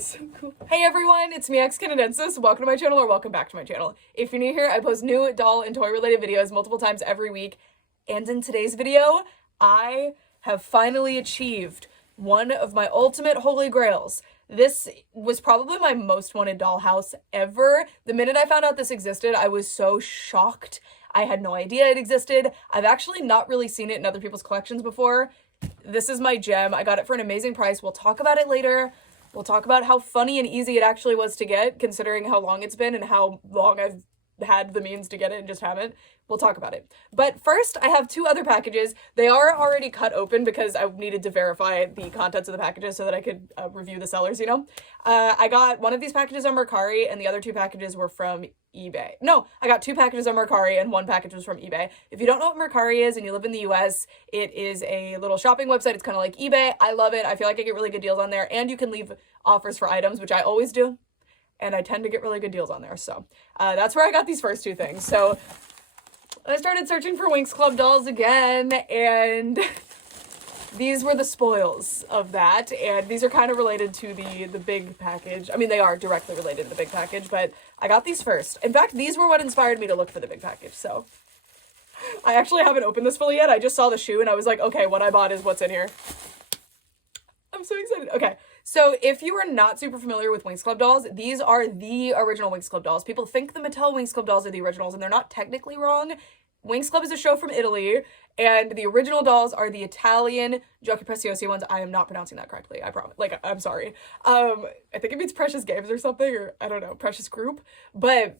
So cool. Hey everyone, it's me, Canadiensis. Welcome to my channel, or welcome back to my channel. If you're new here, I post new doll and toy related videos multiple times every week. And in today's video, I have finally achieved one of my ultimate holy grails. This was probably my most wanted dollhouse ever. The minute I found out this existed, I was so shocked. I had no idea it existed. I've actually not really seen it in other people's collections before. This is my gem. I got it for an amazing price. We'll talk about it later. We'll talk about how funny and easy it actually was to get, considering how long it's been and how long I've had the means to get it and just haven't. We'll talk about it. But first, I have two other packages. They are already cut open because I needed to verify the contents of the packages so that I could review the sellers, you know? I got one of these packages on Mercari and the other two packages were from eBay. No, I got two packages on Mercari and one package was from eBay. If you don't know what Mercari is and you live in the US, it is a little shopping website. It's kind of like eBay. I love it. I feel like I get really good deals on there, and you can leave offers for items, which I always do. And I tend to get really good deals on there. So that's where I got these first two things. So I started searching for Winx Club dolls again, and these were the spoils of that. And these are kind of related to the big package. I mean, they are directly related to the big package, but I got these first. In fact, these were what inspired me to look for the big package. So I actually haven't opened this fully yet. I just saw the shoe and I was like, okay, what I bought is what's in here. I'm so excited. Okay. So if you are not super familiar with Winx Club dolls, these are the original Winx Club dolls. People think the Mattel Winx Club dolls are the originals, and they're not technically wrong. Winx Club is a show from Italy, and the original dolls are the Italian Giochi Preziosi ones. I am not pronouncing that correctly, I promise. Like, I'm sorry. I think it means Precious Games or something, or I don't know, Precious Group. But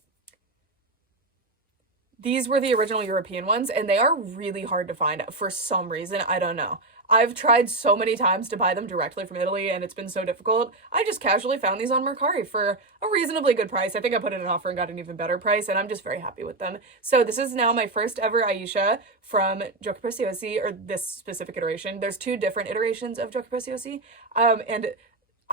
these were the original European ones, and they are really hard to find for some reason. I don't know. I've tried so many times to buy them directly from Italy, and it's been so difficult. I just casually found these on Mercari for a reasonably good price. I think I put in an offer and got an even better price, and I'm just very happy with them. So this is now my first ever Aisha from Giochi Preziosi, or this specific iteration. There's two different iterations of Giochi Preziosi, and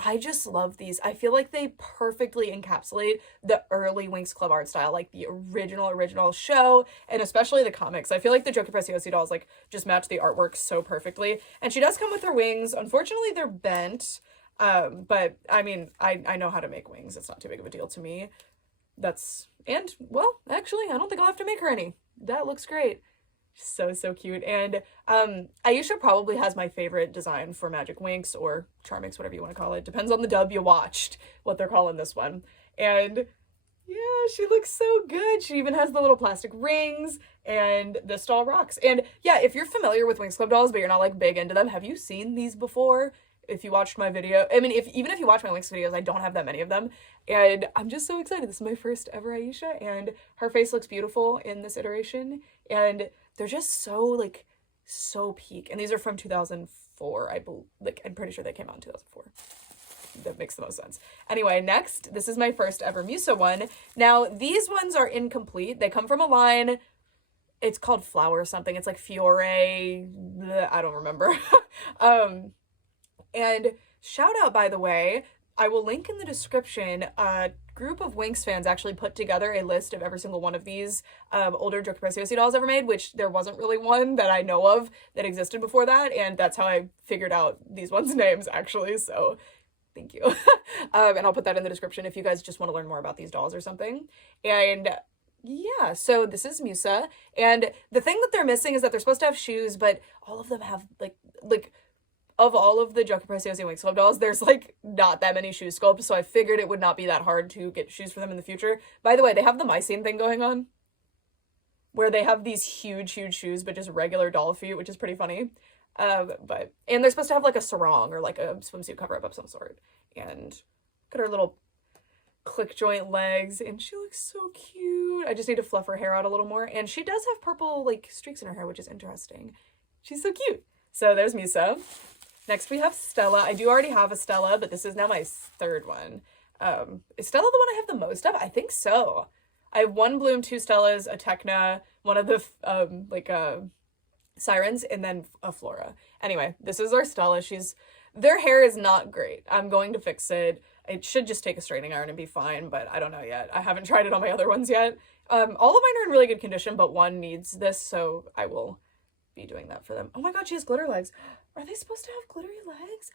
I just love these. I feel like they perfectly encapsulate the early Winx Club art style, like the original show, and especially the comics. I feel like the Giochi Preziosi dolls like just match the artwork so perfectly. And she does come with her wings. Unfortunately, they're bent. But I mean, I know how to make wings. It's not too big of a deal to me. And well, actually, I don't think I'll have to make her any. That looks great. So cute. And Aisha probably has my favorite design for Magic Winx, or Charmix, whatever you want to call it. Depends on the dub you watched, what they're calling this one. And yeah, she looks so good. She even has the little plastic rings, and this doll rocks. And yeah, if you're familiar with Winx Club dolls, but you're not like big into them, have you seen these before? If you watched my video, I mean, even if you watch my Winx videos, I don't have that many of them. And I'm just so excited. This is my first ever Aisha, and her face looks beautiful in this iteration. And they're just so peak. And these are from 2004, I believe. Like, I'm pretty sure they came out in 2004. That makes the most sense. Anyway, next, this is my first ever Musa one. Now, these ones are incomplete. They come from a line, it's called Flower something. It's like Fiori, I don't remember. And shout out, by the way, I will link in the description. A group of Winx fans actually put together a list of every single one of these older Giochi Preziosi dolls ever made, which there wasn't really one that I know of that existed before that, and that's how I figured out these ones' names, actually, so thank you. And I'll put that in the description if you guys just want to learn more about these dolls or something. And yeah, so this is Musa, and the thing that they're missing is that they're supposed to have shoes, but all of them have, like of all of the Giochi Preziosi Winx Club dolls, there's like not that many shoe sculpts, so I figured it would not be that hard to get shoes for them in the future. By the way, they have the Mycene thing going on, where they have these huge shoes, but just regular doll feet, which is pretty funny. And they're supposed to have like a sarong or like a swimsuit cover-up of some sort. And look at her little click joint legs, and she looks so cute. I just need to fluff her hair out a little more, and she does have purple like streaks in her hair, which is interesting. She's so cute. So there's Musa. Next we have Stella. I do already have a Stella, but this is now my third one. Is Stella the one I have the most of? I think so. I have one Bloom, two Stellas, a Techna, one of the Sirens, and then a Flora. Anyway, this is our Stella. Their hair is not great. I'm going to fix it. It should just take a straightening iron and be fine, but I don't know yet. I haven't tried it on my other ones yet. All of mine are in really good condition, but one needs this, so I will be doing that for them. Oh my god, she has glitter legs. Are they supposed to have glittery legs?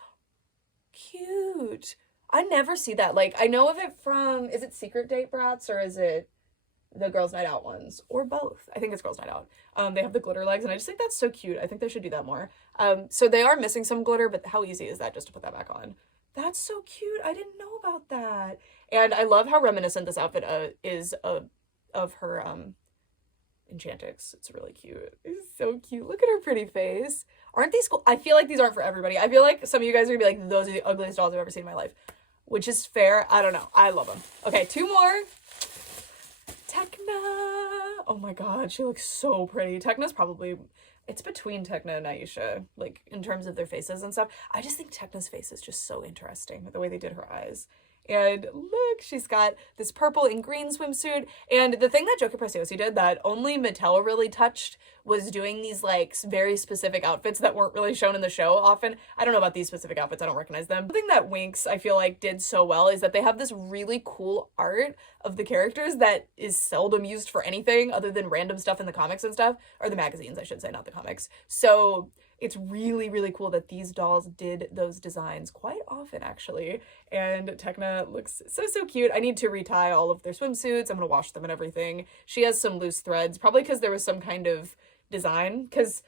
Cute. I never see that. Like, I know of it from, is it Secret Date Brats or is it the Girls Night Out ones? Or both. I think it's Girls Night Out. They have the glitter legs, and I just think that's so cute. I think they should do that more. So they are missing some glitter, but how easy is that just to put that back on? That's so cute. I didn't know about that. And I love how reminiscent this outfit is of her Enchantix. It's really cute. It's so cute. Look at her pretty face. Aren't these cool? I feel like these aren't for everybody. I feel like some of you guys are gonna be like, those are the ugliest dolls I've ever seen in my life. Which is fair. I don't know. I love them. Okay, two more. Tekna. Oh my god, she looks so pretty. Tekna's probably, it's between Tekna and Aisha, like in terms of their faces and stuff. I just think Tekna's face is just so interesting, the way they did her eyes. And look, she's got this purple and green swimsuit. And the thing that Giochi Preziosi did that only Mattel really touched was doing these like very specific outfits that weren't really shown in the show often. I don't know about these specific outfits, I don't recognize them. The thing that Winx, I feel like, did so well is that they have this really cool art of the characters that is seldom used for anything other than random stuff in the comics and stuff, or the magazines, I should say, not the comics. So it's really, really cool that these dolls did those designs quite often, actually. And Tekna looks so, so cute. I need to retie all of their swimsuits. I'm gonna wash them and everything. She has some loose threads, probably because there was some kind of design, because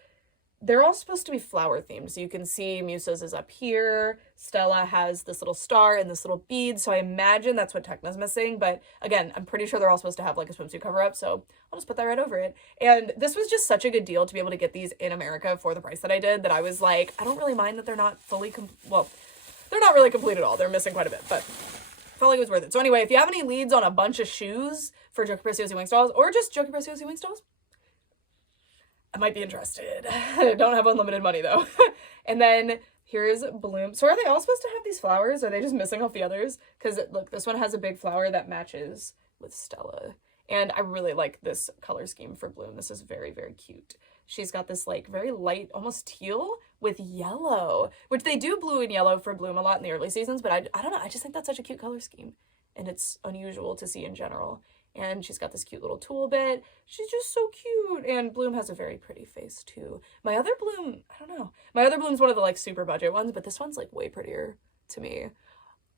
they're all supposed to be flower themed. So you can see Musa's is up here. Stella has this little star and this little bead. So I imagine that's what Tekna's missing. But again, I'm pretty sure they're all supposed to have like a swimsuit cover up. So I'll just put that right over it. And this was just such a good deal to be able to get these in America for the price that I did, that I was like, I don't really mind that they're not fully, well, they're not really complete at all. They're missing quite a bit, but felt like it was worth it. So anyway, if you have any leads on a bunch of shoes for Giochi Preziosi Winx dolls, or just Giochi Preziosi Winx dolls, I might be interested. I don't have unlimited money though. And then here's Bloom. So are they all supposed to have these flowers? Or are they just missing off the others? Because look, this one has a big flower that matches with Stella. And I really like this color scheme for Bloom. This is very, very cute. She's got this like very light, almost teal with yellow, which they do blue and yellow for Bloom a lot in the early seasons, but I don't know. I just think that's such a cute color scheme. And it's unusual to see in general. And she's got this cute little tool bit. She's just so cute. And Bloom has a very pretty face too. My other Bloom, I don't know. My other Bloom's one of the like super budget ones, but this one's like way prettier to me.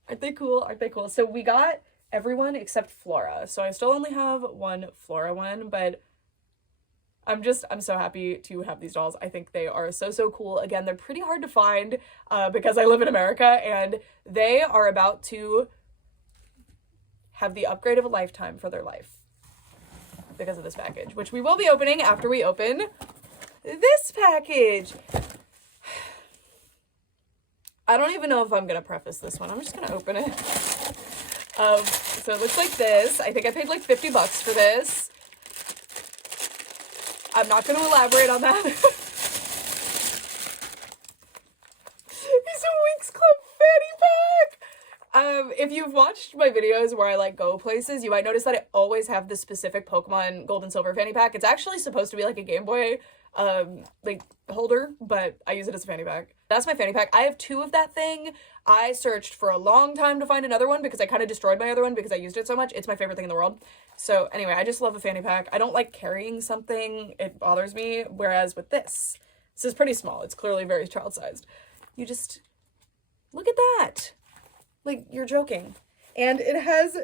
Aren't they cool? Aren't they cool? So we got everyone except Flora. So I still only have one Flora one, but I'm so happy to have these dolls. I think they are so, so cool. Again, they're pretty hard to find because I live in America, and they are about to have the upgrade of a lifetime for their life because of this package, which we will be opening after we open this package. I don't even know if I'm gonna preface this one. I'm just gonna open it. So it looks like this. I think I paid like 50 bucks for this. I'm not gonna elaborate on that. It's a Winx Club fanny pack. If you've watched my videos where I like go places, you might notice that I always have this specific Pokemon Gold and Silver fanny pack. It's actually supposed to be like a Game Boy like holder, but I use it as a fanny pack. That's my fanny pack. I have two of that thing. I searched for a long time to find another one because I kind of destroyed my other one because I used it so much. It's my favorite thing in the world. So anyway, I just love a fanny pack. I don't like carrying something. It bothers me. Whereas with this is pretty small. It's clearly very child-sized. You just look at that. Like, you're joking. And it has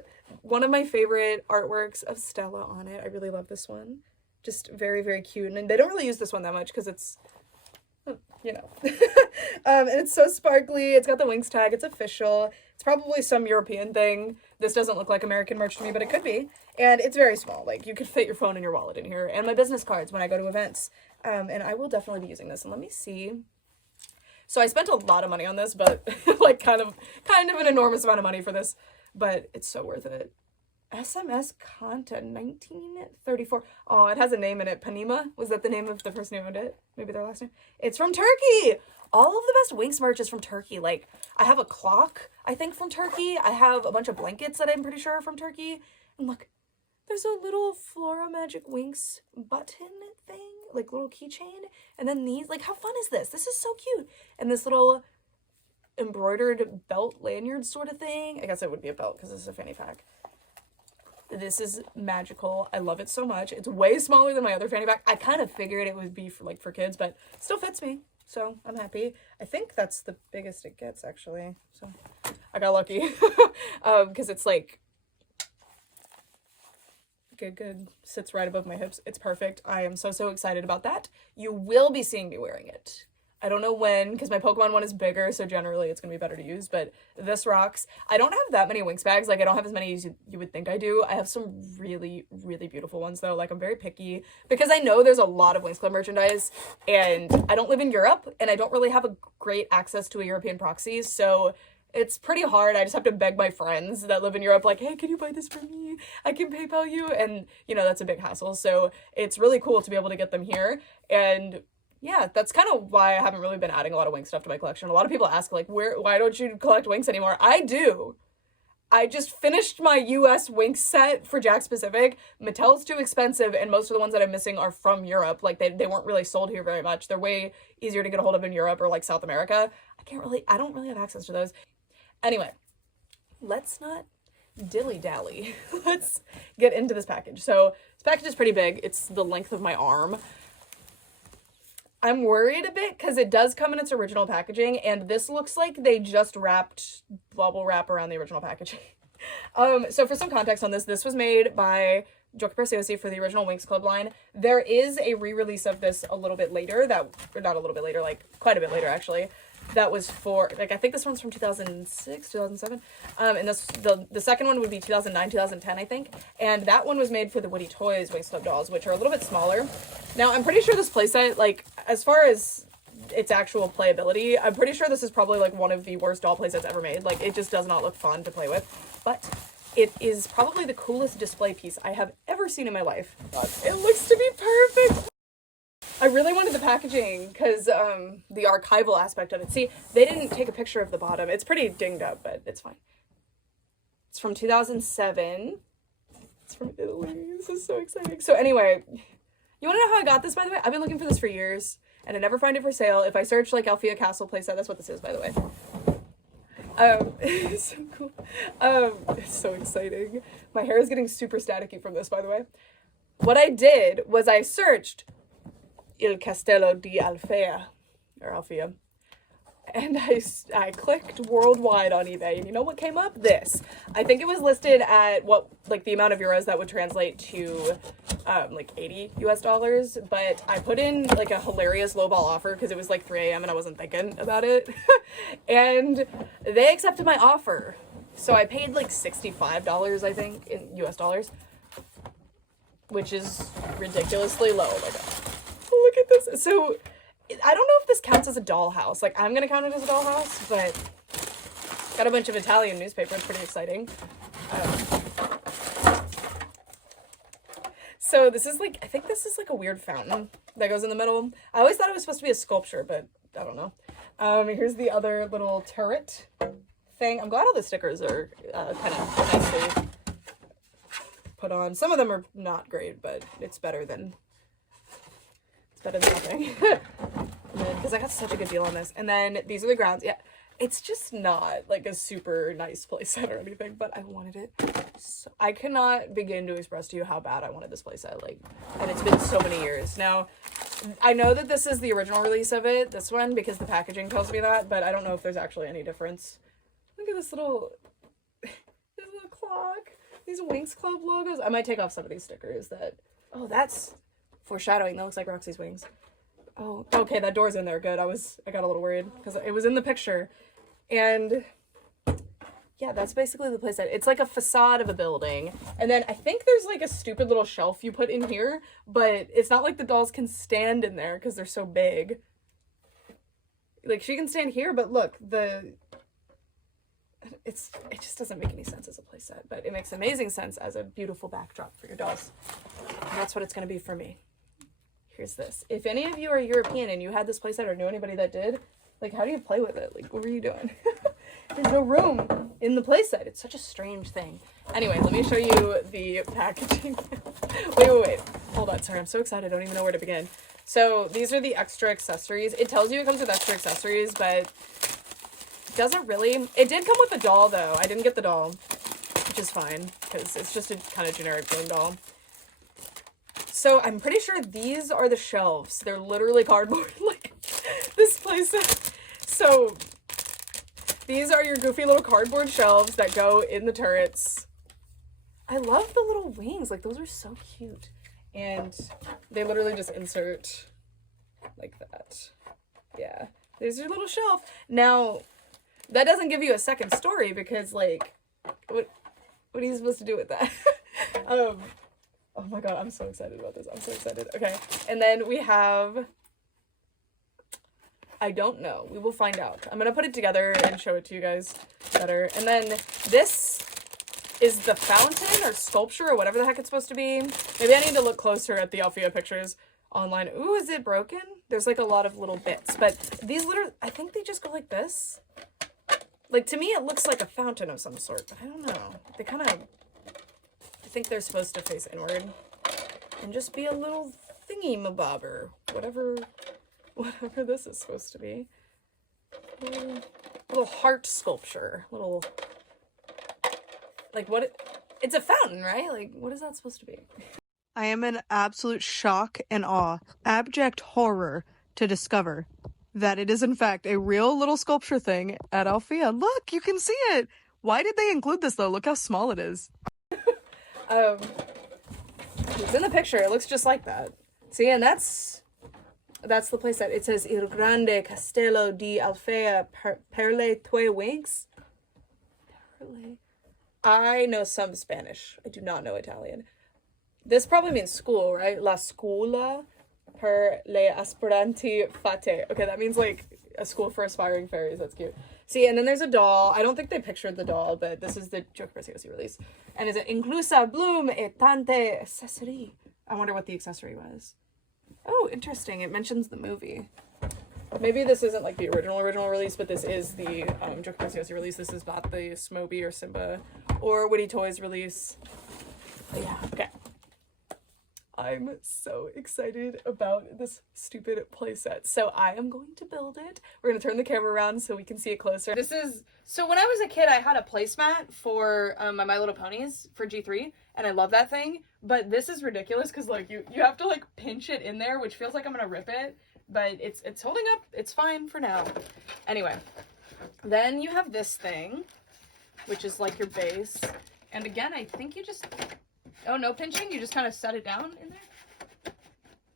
one of my favorite artworks of Stella on it. I really love this one. Just very, very cute. And they don't really use this one that much because it's, you know. And it's so sparkly. It's got the Winx tag. It's official. It's probably some European thing. This doesn't look like American merch to me, but it could be. And it's very small. Like, you could fit your phone and your wallet in here. And my business cards when I go to events. And I will definitely be using this. And let me see. So I spent a lot of money on this, but like kind of an enormous amount of money for this, but it's so worth it. SMS content, 1934. Oh, it has a name in it. Panima? Was that the name of the person who owned it? Maybe their last name? It's from Turkey! All of the best Winx merch is from Turkey. Like, I have a clock, I think, from Turkey. I have a bunch of blankets that I'm pretty sure are from Turkey. And look, there's a little Flora Magic Winx button thing, like little keychain. And then these, like, how fun is this? This is so cute. And this little embroidered belt lanyard sort of thing. I guess it would be a belt because this is a fanny pack. This is magical. I love it so much. It's way smaller than my other fanny pack. I kind of figured it would be for kids, but still fits me. So I'm happy. I think that's the biggest it gets, actually. So I got lucky. Because it's like, good, sits right above my hips. It's perfect. I am so excited about that. You will be seeing me wearing it. I don't know when, because my Pokemon one is bigger, so generally it's going to be better to use, but this rocks. I don't have that many Winx bags. Like, I don't have as many as you would think I do. I have some really beautiful ones, though. Like, I'm very picky, because I know there's a lot of Winx Club merchandise, and I don't live in Europe, and I don't really have a great access to a European proxy, so it's pretty hard. I just have to beg my friends that live in Europe, like, hey, can you buy this for me? I can PayPal you, and, you know, that's a big hassle, so it's really cool to be able to get them here, and yeah, that's kind of why I haven't really been adding a lot of Winx stuff to my collection. A lot of people ask, like, why don't you collect Winx anymore? I do. I just finished my US Winx set for Jack Specific. Mattel's too expensive, and most of the ones that I'm missing are from Europe. Like, they weren't really sold here very much. They're way easier to get a hold of in Europe or, like, South America. I don't really have access to those. Anyway, let's not dilly-dally. Let's get into this package. So, this package is pretty big. It's the length of my arm. I'm worried a bit because it does come in its original packaging, and this looks like they just wrapped bubble wrap around the original packaging. So for some context on this, this was made by Giochi Preziosi for the original Winx Club line. There is a re-release of this a little bit later, or not a little bit later, like quite a bit later actually, that was for, like, I think this one's from 2006, 2007, and this, the second one would be 2009, 2010, I think, and that one was made for the Woody Toys Winx Club dolls, which are a little bit smaller. Now, I'm pretty sure this playset, like, as far as its actual playability, I'm pretty sure this is probably, like, one of the worst doll playsets ever made. Like, it just does not look fun to play with, but it is probably the coolest display piece I have ever seen in my life. It looks to be perfect! I really wanted the packaging because the archival aspect of it. See, they didn't take a picture of the bottom. It's pretty dinged up, but it's fine. It's from 2007. It's from Italy. This is so exciting. So anyway, you want to know how I got this, by the way? I've been looking for this for years, and I never find it for sale. If I search, like, Alfea Castle playset, that's what this is, by the way. It's so cool. It's so exciting. My hair is getting super staticky from this, by the way. What I did was I searched Il Castello di Alfea, or Alfea, and I clicked worldwide on eBay, and you know what came up? This. I think it was listed at what, like, the amount of euros that would translate to like $80 US, but I put in like a hilarious lowball offer because it was like 3 a.m. and I wasn't thinking about it, and they accepted my offer, so I paid like $65, I think, in US dollars, which is ridiculously low. Oh my god. Look at this. So, I don't know if this counts as a dollhouse. Like, I'm gonna count it as a dollhouse, but got a bunch of Italian newspapers. Pretty exciting. So this is like, I think this is like a weird fountain that goes in the middle. I always thought it was supposed to be a sculpture, but I don't know. Here's the other little turret thing. I'm glad all the stickers are kind of nicely put on. Some of them are not great, but it's better than nothing. Because I got such a good deal on this. And then these are the grounds. Yeah, it's just not like a super nice playset or anything, but I wanted it. So I cannot begin to express to you how bad I wanted this playset. Like, and it's been so many years. Now, I know that this is the original release of it, this one, because the packaging tells me that, but I don't know if there's actually any difference. Look at this little clock. These Winx Club logos. I might take off some of these stickers that, oh, that's foreshadowing. That looks like Roxy's wings. Oh, okay, that door's in there. Good. I got a little worried because it was in the picture. And yeah, that's basically the playset. It's like a facade of a building. And then I think there's like a stupid little shelf you put in here, but it's not like the dolls can stand in there because they're so big. Like, she can stand here, but look, it just doesn't make any sense as a playset, but it makes amazing sense as a beautiful backdrop for your dolls. And that's what it's going to be for me. Here's this. If any of you are European and you had this playset or knew anybody that did, like, how do you play with it? Like, what were you doing? There's no room in the playset. It's such a strange thing. Anyway, let me show you the packaging. Wait. Hold on. Sorry, I'm so excited. I don't even know where to begin. So these are the extra accessories. It tells you it comes with extra accessories, but it doesn't really. It did come with a doll, though. I didn't get the doll, which is fine, because it's just a kind of generic game doll. So I'm pretty sure these are the shelves. They're literally cardboard, like this playset. So These are your goofy little cardboard shelves that go in the turrets. I love the little wings. Like, those are so cute. And they literally just insert like that. Yeah. There's your little shelf. Now, that doesn't give you a second story because, like, what are you supposed to do with that? Oh my god, I'm so excited about this. I'm so excited. Okay. And then we have... I don't know. We will find out. I'm going to put it together and show it to you guys better. And then this is the fountain or sculpture or whatever the heck it's supposed to be. Maybe I need to look closer at the Alfea pictures online. Ooh, is it broken? There's like a lot of little bits. But these literally, I think they just go like this. Like, to me, it looks like a fountain of some sort. But I don't know. They kind of... I think they're supposed to face inward. And just be a little thingy-mabobber. Whatever this is supposed to be. Little heart sculpture. Little, like, what it's a fountain, right? Like, what is that supposed to be? I am in absolute shock and awe, abject horror to discover that it is in fact a real little sculpture thing at Alfea. Look, you can see it. Why did they include this though? Look how small it is. It's in the picture. It looks just like that. See, and that's the place that it says Il Grande Castello di Alfea per le tue Winx. I know some Spanish. I do not know Italian. This probably means school, right? La scuola per le aspiranti fate. Okay, that means like a school for aspiring fairies. That's cute. See, and then there's a doll. I don't think they pictured the doll, but this is the Giochi Preziosi release. And is it inclusa bloom e tante accessory? I wonder what the accessory was. Oh, interesting. It mentions the movie. Maybe this isn't like the original release, but this is the Giochi Preziosi release. This is not the Smoby or Simba or Woody Toys release. But yeah, okay. I'm so excited about this stupid playset. So I am going to build it. We're going to turn the camera around so we can see it closer. So when I was a kid, I had a placemat for my My Little Ponies for G3, and I love that thing. But this is ridiculous because like you have to like pinch it in there, which feels like I'm going to rip it. But it's holding up. It's fine for now. Anyway, then you have this thing, which is like your base. And again, I think you just... Oh, no pinching? You just kind of set it down in there?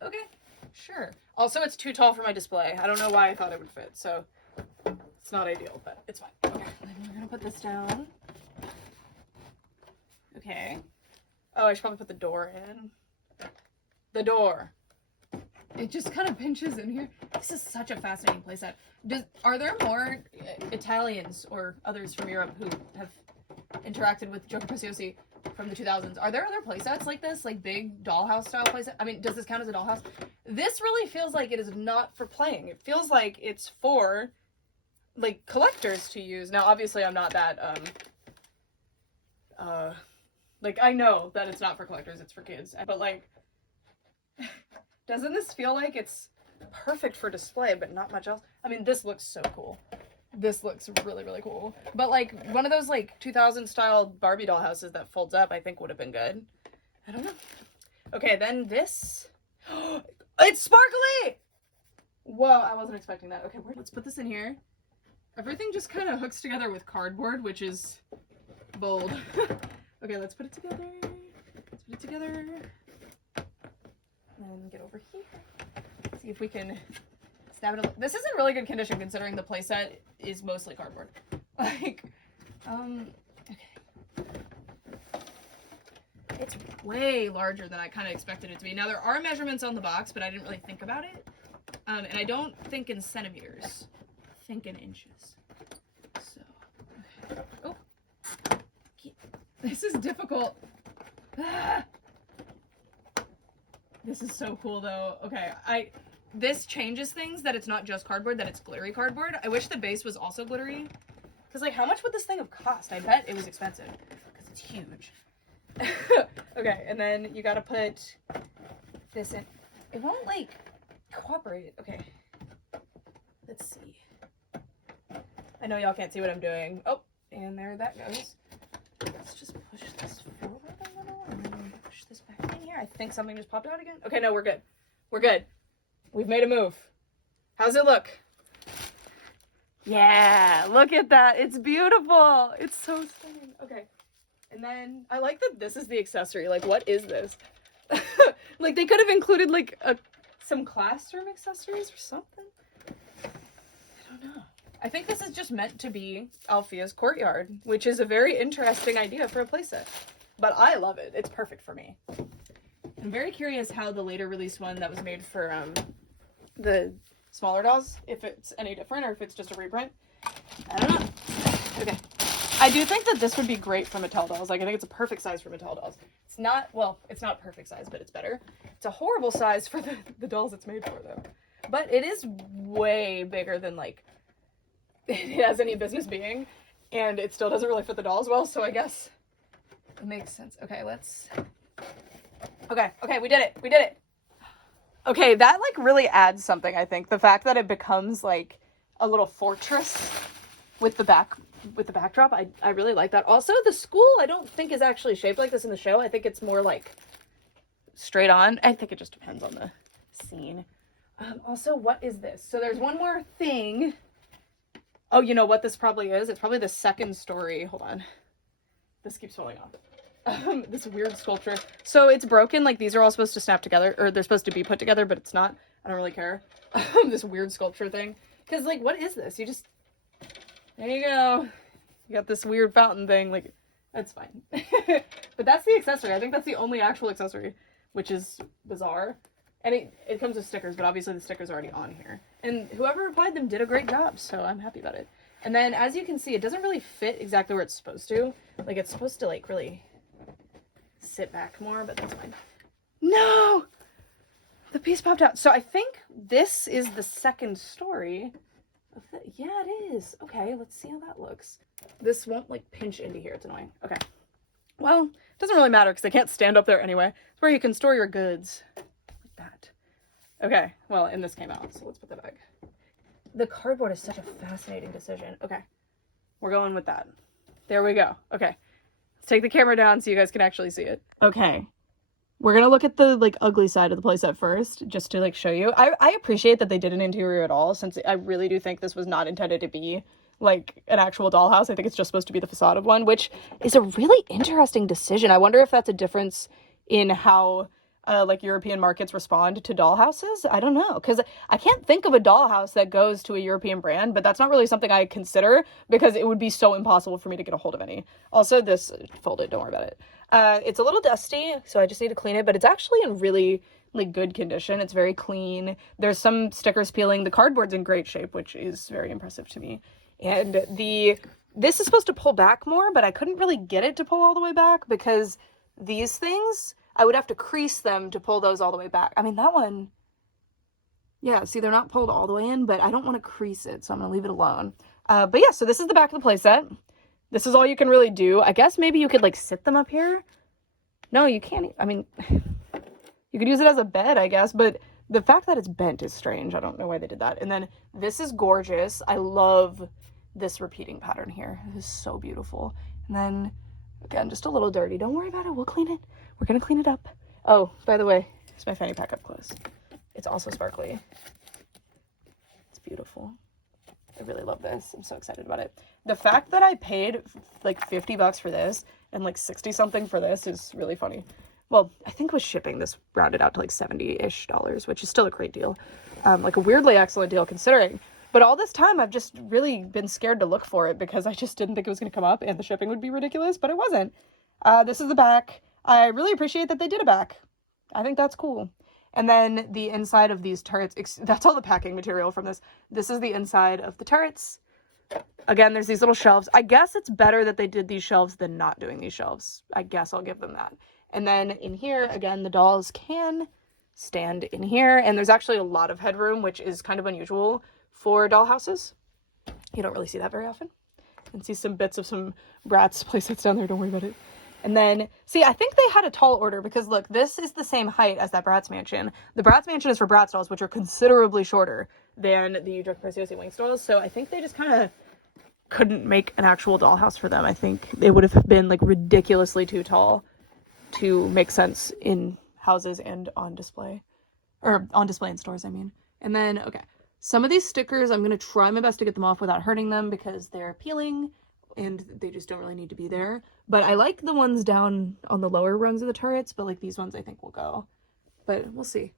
Okay, sure. Also, it's too tall for my display. I don't know why I thought it would fit, so it's not ideal, but it's fine. Okay, then we're gonna put this down. Okay. Oh, I should probably put the door in. The door. It just kind of pinches in here. This is such a fascinating playset. Are there more Italians or others from Europe who have interacted with Giochi Preziosi from the 2000s? Are there other playsets like this? Like big dollhouse style playset? I mean, does this count as a dollhouse? This really feels like it is not for playing. It feels like it's for, like, collectors to use. Now, obviously, I'm not that, like, I know that it's not for collectors, it's for kids. But, like, doesn't this feel like it's perfect for display, but not much else? I mean, this looks so cool. This looks really, really cool. But, like, one of those, like, 2000 style Barbie doll houses that folds up, I think would have been good. I don't know. Okay, then this. It's sparkly! Whoa, I wasn't expecting that. Okay, let's put this in here. Everything just kind of hooks together with cardboard, which is bold. Okay, let's put it together. Let's put it together. And get over here. See if we can stab it. This is in really good condition considering the playset is mostly cardboard. Like, okay. It's way larger than I kind of expected it to be. Now, there are measurements on the box, but I didn't really think about it. And I don't think in centimeters. I think in inches. So, okay. Oh. This is difficult. Ah. This is so cool, though. Okay, this changes things, that it's not just cardboard, that it's glittery cardboard. I wish the base was also glittery. Because, like, how much would this thing have cost? I bet it was expensive. Because it's huge. Okay, and then you gotta put this in. It won't, like, cooperate. Okay. Let's see. I know y'all can't see what I'm doing. Oh, and there that goes. Let's just push this forward a little and then push this back in here. I think something just popped out again. Okay, no, we're good. We're good. We've made a move. How's it look? Yeah, look at that. It's beautiful. It's so stunning. Okay. And then I like that this is the accessory. Like, what is this? Like, they could have included, like, some classroom accessories or something. I don't know. I think this is just meant to be Alfea's courtyard, which is a very interesting idea for a playset. But I love it. It's perfect for me. I'm very curious how the later release one that was made for the smaller dolls, if it's any different or if it's just a reprint. I don't know. Okay. I do think that this would be great for Mattel dolls. Like, I think it's a perfect size for Mattel dolls. It's not, well, it's not perfect size, but it's better. It's a horrible size for the dolls it's made for, though. But it is way bigger than, like, it has any business being. And it still doesn't really fit the dolls well, so I guess it makes sense. Okay, let's... Okay, we did it. We did it. Okay, that, like, really adds something, I think. The fact that it becomes, like, a little fortress with the backdrop. I really like that. Also, the school, I don't think is actually shaped like this in the show. I think it's more, like, straight on. I think it just depends on the scene. Also, what is this? So there's one more thing. Oh, you know what this probably is? It's probably the second story. Hold on. This keeps falling off. This weird sculpture. So it's broken. Like, these are all supposed to snap together, or they're supposed to be put together, but it's not. I don't really care. This weird sculpture thing. Because, like, what is this? You just... There you go. You got this weird fountain thing. Like, that's fine. But that's the accessory. I think that's the only actual accessory, which is bizarre. And it comes with stickers, but obviously the stickers are already on here. And whoever applied them did a great job, so I'm happy about it. And then, as you can see, it doesn't really fit exactly where it's supposed to. Like, it's supposed to, like, really sit back more, but that's fine. No! The piece popped out. So I think this is the second story. Yeah, it is. Okay, let's see how that looks. This won't, like, pinch into here. It's annoying. Okay. Well, it doesn't really matter because they can't stand up there anyway. It's where you can store your goods. Like that. Okay, well, and this came out, so let's put that back. The cardboard is such a fascinating decision. Okay, we're going with that. There we go. Okay, let's take the camera down so you guys can actually see it. Okay, we're gonna look at the, like, ugly side of the playset first, just to, like, show you. I appreciate that they did an interior at all, since I really do think this was not intended to be, like, an actual dollhouse. I think it's just supposed to be the facade of one, which is a really interesting decision. I wonder if that's a difference in how like, European markets respond to dollhouses. I don't know, because I can't think of a dollhouse that goes to a European brand, but that's not really something I consider because it would be so impossible for me to get a hold of any. Also, this folded, don't worry about it. It's a little dusty, so I just need to clean it, but it's actually in really, like, good condition. It's very clean. There's some stickers peeling. The cardboard's in great shape, which is very impressive to me. And this is supposed to pull back more, but I couldn't really get it to pull all the way back because these things, I would have to crease them to pull those all the way back. I mean, that one, yeah, see, they're not pulled all the way in, but I don't want to crease it, so I'm going to leave it alone. But yeah, so this is the back of the playset. This is all you can really do. I guess maybe you could, like, sit them up here. No, you can't. I mean, you could use it as a bed, I guess, but the fact that it's bent is strange. I don't know why they did that. And then this is gorgeous. I love this repeating pattern here. It is so beautiful. And then, again, just a little dirty. Don't worry about it. We'll clean it. We're gonna clean it up. Oh, by the way, it's my fanny pack up close. It's also sparkly. It's beautiful. I really love this. I'm so excited about it. The fact that I paid like $50 for this and like 60 something for this is really funny. Well, I think with shipping this rounded out to like $70-ish, which is still a great deal. Like a weirdly excellent deal considering. But all this time I've just really been scared to look for it because I just didn't think it was going to come up and the shipping would be ridiculous, but it wasn't. This is the back. I really appreciate that they did a back. I think that's cool. And then the inside of these turrets, that's all the packing material from this. This is the inside of the turrets. Again, there's these little shelves. I guess it's better that they did these shelves than not doing these shelves. I guess I'll give them that. And then in here, again, the dolls can stand in here. And there's actually a lot of headroom, which is kind of unusual for dollhouses. You don't really see that very often. You can see some bits of some Bratz playsets down there. Don't worry about it. And then, see, I think they had a tall order because, look, this is the same height as that Bratz mansion. The Bratz mansion is for Bratz dolls, which are considerably shorter than the Giochi Preziosi Winx dolls. So I think they just kind of couldn't make an actual dollhouse for them. I think they would have been, like, ridiculously too tall to make sense in houses and on display. Or on display in stores, I mean. And then, okay. Some of these stickers, I'm going to try my best to get them off without hurting them because they're peeling and they just don't really need to be there. But I like the ones down on the lower rungs of the turrets, but like these ones I think will go. But we'll see.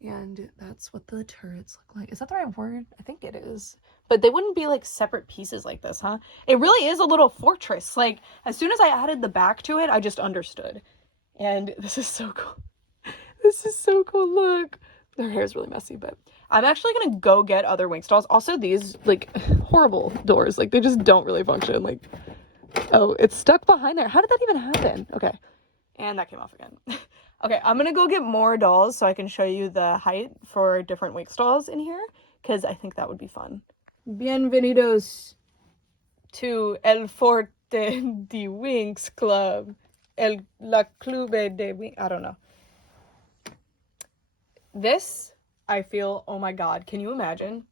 And that's what the turrets look like. Is that the right word? I think it is. But they wouldn't be like separate pieces like this, huh? It really is a little fortress. Like as soon as I added the back to it, I just understood. And this is so cool. This is so cool. Look. Their hair is really messy, but I'm actually gonna go get other Winx dolls. Also, these like horrible doors, like they just don't really function. Like, oh, it's stuck behind there. How did that even happen? Okay, and that came off again. Okay, I'm gonna go get more dolls so I can show you the height for different Winx dolls in here because I think that would be fun. Bienvenidos to El Forte de Winx Club, La Clube de Winx. I don't know. This, I feel, oh my god, can you imagine?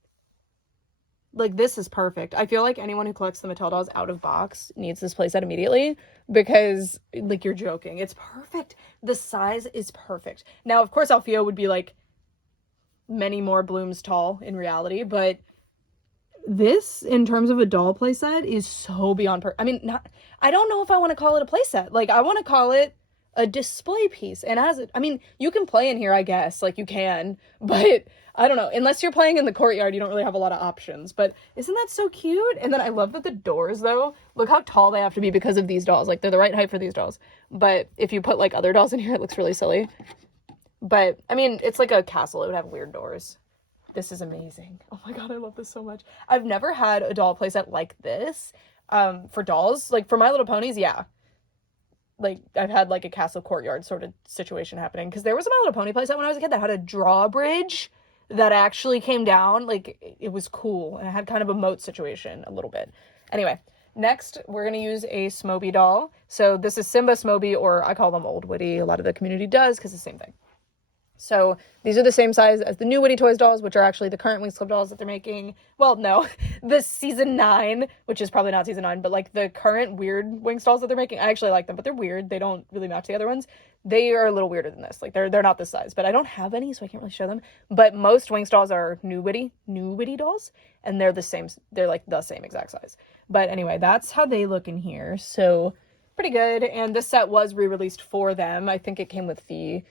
Like, this is perfect. I feel like anyone who collects the Mattel dolls out of box needs this playset immediately because, like, you're joking. It's perfect. The size is perfect. Now, of course, Alfea would be, like, many more blooms tall in reality, but this, in terms of a doll playset, is so beyond I mean, I don't know if I want to call it a playset. Like, I want to call it a display piece. And I mean, you can play in here, I guess, like you can, but I don't know, unless you're playing in the courtyard, you don't really have a lot of options. But isn't that so cute? And then I love that the doors, though, look how tall they have to be because of these dolls. Like, they're the right height for these dolls. But if you put like other dolls in here, it looks really silly. But I mean, it's like a castle. It would have weird doors. This is amazing. Oh my god, I love this so much. I've never had a doll playset like this for dolls. Like, for My Little Ponies, yeah. Like, I've had, like, a castle courtyard sort of situation happening. Because there was a My Little Pony playset when I was a kid that had a drawbridge that actually came down. Like, it was cool. And it had kind of a moat situation a little bit. Anyway, next, we're going to use a Smoby doll. So this is Simba Smoby, or I call them Old Woody. A lot of the community does, because it's the same thing. So these are the same size as the new Woody Toys dolls, which are actually the current Winx Club dolls that they're making. Well, no, the season 9, which is probably not season 9, but like the current weird Winx dolls that they're making. I actually like them, but they're weird. They don't really match the other ones. They are a little weirder than this. Like they're not this size, but I don't have any, so I can't really show them. But most Winx dolls are new Woody dolls, and they're the same. They're like the same exact size. But anyway, that's how they look in here. So pretty good. And this set was re-released for them. I think it came with the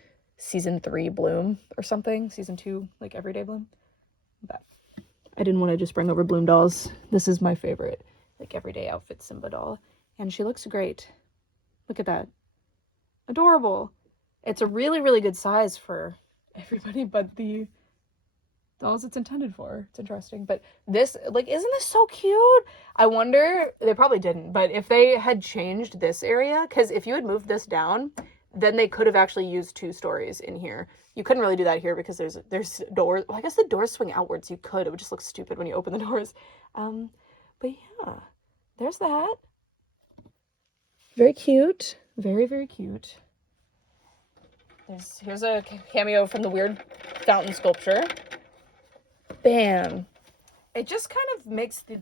season 3 bloom or something, season 2 like everyday bloom, but I didn't want to just bring over bloom dolls. This is my favorite like everyday outfit Simba doll, and she looks great. Look at that, adorable. It's a really, really good size for everybody but the dolls it's intended for. It's interesting, but this, like, isn't this so cute? I wonder, they probably didn't, but if they had changed this area, because if you had moved this down, then they could have actually used 2 stories in here. You couldn't really do that here because there's doors. Well, I guess the doors swing outwards. You could. It would just look stupid when you open the doors. But yeah, there's that. Very cute. Very, very cute. Here's a cameo from the weird fountain sculpture. Bam. It just kind of makes the,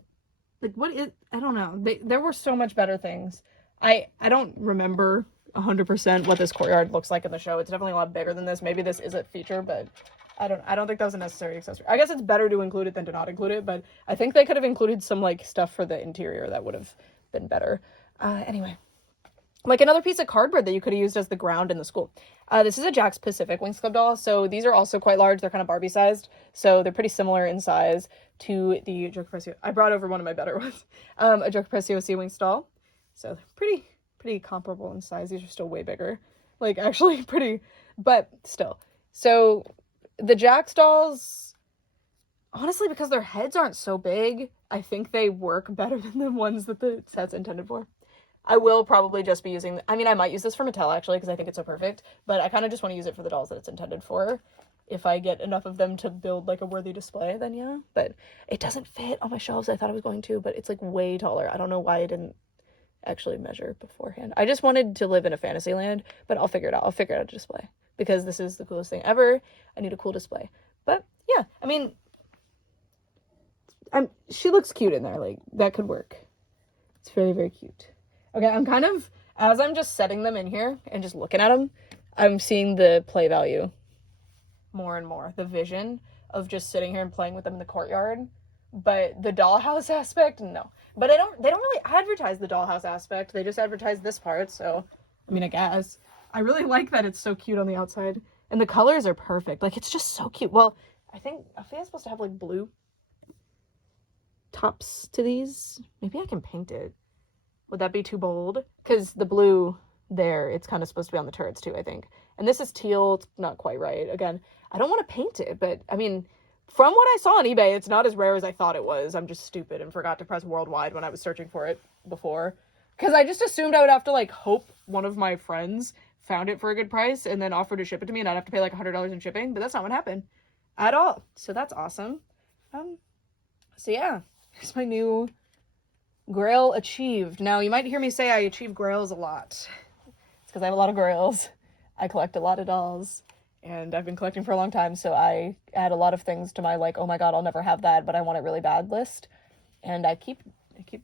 like, I don't know. There were so much better things. I don't remember 100% what this courtyard looks like in the show. It's definitely a lot bigger than this. Maybe this is a feature, but I don't think that was a necessary accessory. I guess it's better to include it than to not include it, but I think they could have included some like stuff for the interior that would have been better. Anyway, like another piece of cardboard that you could have used as the ground in the school. This is a Jack's Pacific Winx Club doll. So these are also quite large. They're kind of Barbie sized. So they're pretty similar in size to the Giochi Preziosi. I brought over one of my better ones. A Giochi Preziosi Winx doll. So they're pretty comparable in size. These are still way bigger. Like, actually pretty, but still. So the Jack's dolls, honestly, because their heads aren't so big, I think they work better than the ones that the set's intended for. I will probably just be using, I mean, I might use this for Mattel, actually, because I think it's so perfect, but I kind of just want to use it for the dolls that it's intended for. If I get enough of them to build, like, a worthy display, then yeah. But it doesn't fit on my shelves. I thought it was going to, but it's, like, way taller. I don't know why I didn't actually measure beforehand. I just wanted to live in a fantasy land, but I'll figure it out. I'll figure out a display, because this is the coolest thing ever. I need a cool display. But, yeah, I mean, she looks cute in there. Like, that could work. It's very, very cute. Okay, I'm kind of, as I'm just setting them in here and just looking at them, I'm seeing the play value more and more, the vision of just sitting here and playing with them in the courtyard. But the dollhouse aspect, no. But they don't really advertise the dollhouse aspect. They just advertise this part, so I mean, I guess. I really like that it's so cute on the outside. And the colors are perfect. Like, it's just so cute. Well, I think Alfea's supposed to have, like, blue tops to these. Maybe I can paint it. Would that be too bold? Because the blue there, it's kind of supposed to be on the turrets, too, I think. And this is teal. It's not quite right. Again, I don't want to paint it, but, I mean, from what I saw on eBay, it's not as rare as I thought it was. I'm just stupid and forgot to press worldwide when I was searching for it before. Because I just assumed I would have to, like, hope one of my friends found it for a good price and then offered to ship it to me and I'd have to pay, like, $100 in shipping. But that's not what happened at all. So that's awesome. So yeah, here's my new grail achieved. Now, you might hear me say I achieve grails a lot. It's because I have a lot of grails. I collect a lot of dolls. And I've been collecting for a long time, so I add a lot of things to my, like, oh my god, I'll never have that, but I want it really bad list. And I keep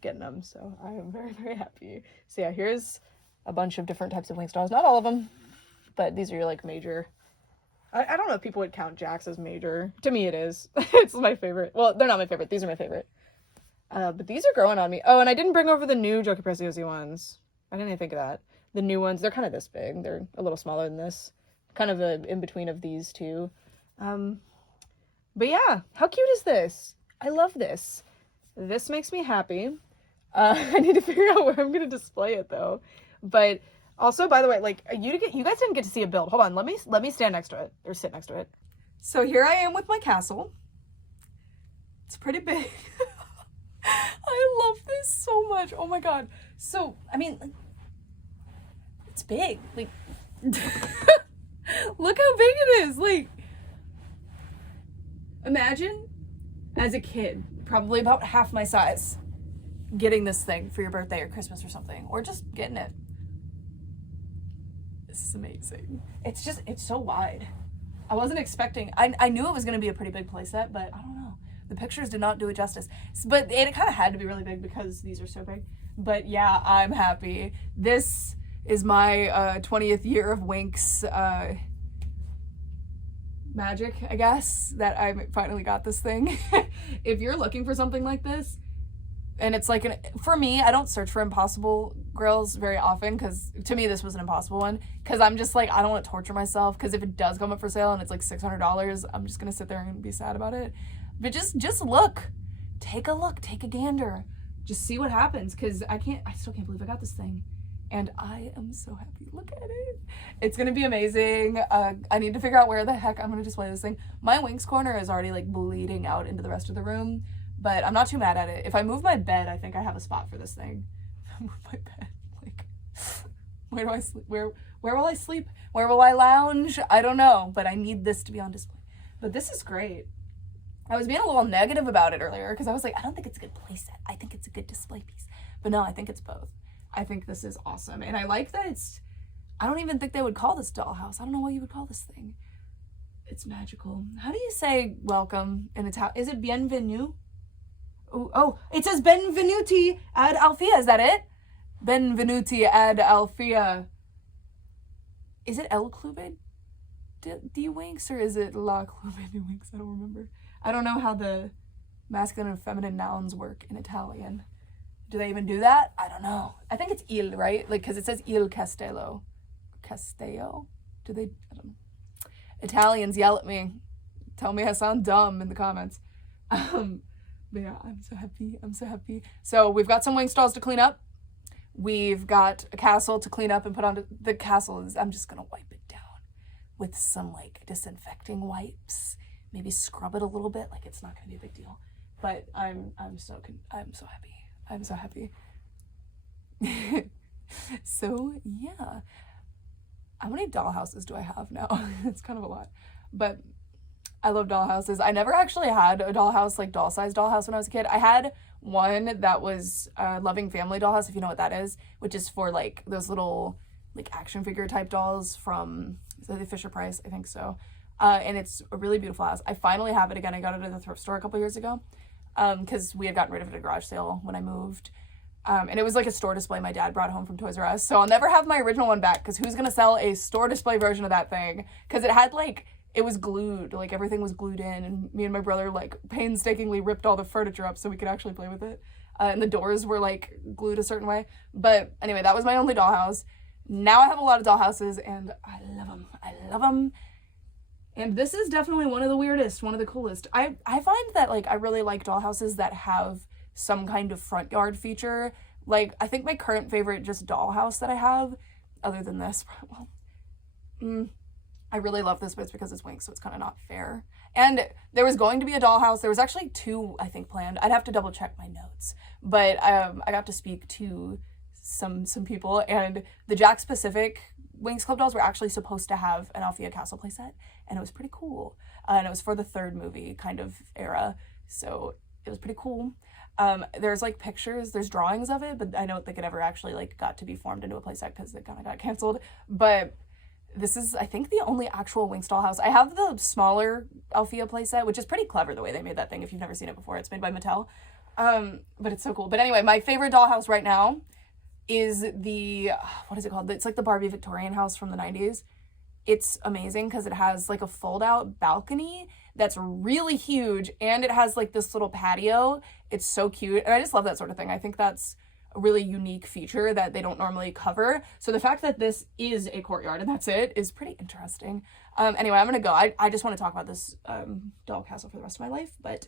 getting them, so I am very, very happy. So yeah, here's a bunch of different types of Winx dolls. Not all of them, but these are your, like, major. I don't know if people would count Jax as major. To me, it is. It's my favorite. Well, they're not my favorite. These are my favorite. But these are growing on me. Oh, and I didn't bring over the new Giochi Preziosi ones. I didn't even think of that. The new ones, they're kind of this big. They're a little smaller than this. Kind of a in-between of these two. But yeah, how cute is this? I love this. This makes me happy. I need to figure out where I'm going to display it, though. But also, by the way, like, you guys didn't get to see a build. Hold on, let me stand next to it, or sit next to it. So here I am with my castle. It's pretty big. I love this so much. Oh my god. So, I mean, it's big. Like, look how big it is. Like, imagine as a kid, probably about half my size, getting this thing for your birthday or Christmas or something, or just getting it. This is amazing. It's so wide. I wasn't expecting, I knew it was going to be a pretty big playset, but I don't know. The pictures did not do it justice. But it kind of had to be really big because these are so big. But yeah, I'm happy. This is my 20th year of Winx magic, I guess, that I finally got this thing. If you're looking for something like this, and it's like, for me, I don't search for impossible grails very often, because to me this was an impossible one, because I'm just like, I don't want to torture myself, because if it does come up for sale and it's like $600, I'm just gonna sit there and be sad about it. But just look, take a look, take a gander, just see what happens, because I still can't believe I got this thing. And I am so happy. Look at it. It's going to be amazing. I need to figure out where the heck I'm going to display this thing. My Winx corner is already, like, bleeding out into the rest of the room. But I'm not too mad at it. If I move my bed, I think I have a spot for this thing. If I move my bed, like, where do I sleep? Where will I sleep? Where will I lounge? I don't know. But I need this to be on display. But this is great. I was being a little negative about it earlier because I was like, I don't think it's a good playset. I think it's a good display piece. But no, I think it's both. I think this is awesome. And I like that I don't even think they would call this Dollhouse. I don't know what you would call this thing. It's magical. How do you say welcome in Italian? Is it bienvenue? Oh, it says benvenuti ad Alfea. Is that it? Benvenuti ad Alfea. Is it El Club di Winx or is it La Club di Winx? I don't remember. I don't know how the masculine and feminine nouns work in Italian. Do they even do that? I don't know. I think it's il, right? Like, because it says il Castello. Castello? Do they? I don't know. Italians yell at me. Tell me I sound dumb in the comments. But yeah, I'm so happy. I'm so happy. So we've got some Winx dolls to clean up. We've got a castle to clean up and put on. The castle is, I'm just going to wipe it down with some, like, disinfecting wipes. Maybe scrub it a little bit. Like, it's not going to be a big deal. But I'm so happy. I'm so happy. So, yeah. How many dollhouses do I have now? It's kind of a lot. But I love dollhouses. I never actually had a dollhouse, like doll-sized dollhouse when I was a kid. I had one that was a Loving Family dollhouse, if you know what that is, which is for, like, those little, like, action figure type dolls from, is that the Fisher-Price? I think so. And it's a really beautiful house. I finally have it again. I got it at the thrift store a couple years ago. Because we had gotten rid of it at a garage sale when I moved. And it was like a store display my dad brought home from Toys R Us. So I'll never have my original one back because who's going to sell a store display version of that thing? Because it had, like, it was glued, like everything was glued in, and me and my brother like painstakingly ripped all the furniture up so we could actually play with it. And the doors were like glued a certain way. But anyway, that was my only dollhouse. Now I have a lot of dollhouses and I love them. I love them. And this is definitely one of the weirdest, one of the coolest. I find that like I really like dollhouses that have some kind of front yard feature. Like I think my current favorite just dollhouse that I have, other than this, well, I really love this, but it's because it's Winx, so it's kind of not fair. And there was going to be a dollhouse. There was actually 2, I think, planned. I'd have to double check my notes. But I got to speak to some people, and the Jack's Pacific Winx Club dolls were actually supposed to have an Alfea Castle playset, and it was pretty cool. And it was for the 3rd movie kind of era, so it was pretty cool. There's like pictures, there's drawings of it, but I don't think it ever actually like got to be formed into a playset because it kind of got canceled. But this is, I think, the only actual Winx dollhouse. I have the smaller Alfea playset, which is pretty clever the way they made that thing. If you've never seen it before, it's made by Mattel. But it's so cool. But anyway, my favorite dollhouse right now is the, what is it called? It's like the Barbie Victorian house from the 90s. It's amazing because it has like a fold out balcony that's really huge, and it has like this little patio. It's so cute. And I just love that sort of thing. I think that's a really unique feature that they don't normally cover. So the fact that this is a courtyard and that's it is pretty interesting. Anyway, I'm gonna go. I just want to talk about this doll castle for the rest of my life, but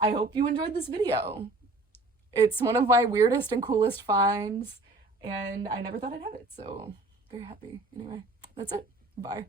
I hope you enjoyed this video. It's one of my weirdest and coolest finds, and I never thought I'd have it, so very happy. Anyway, that's it. Bye.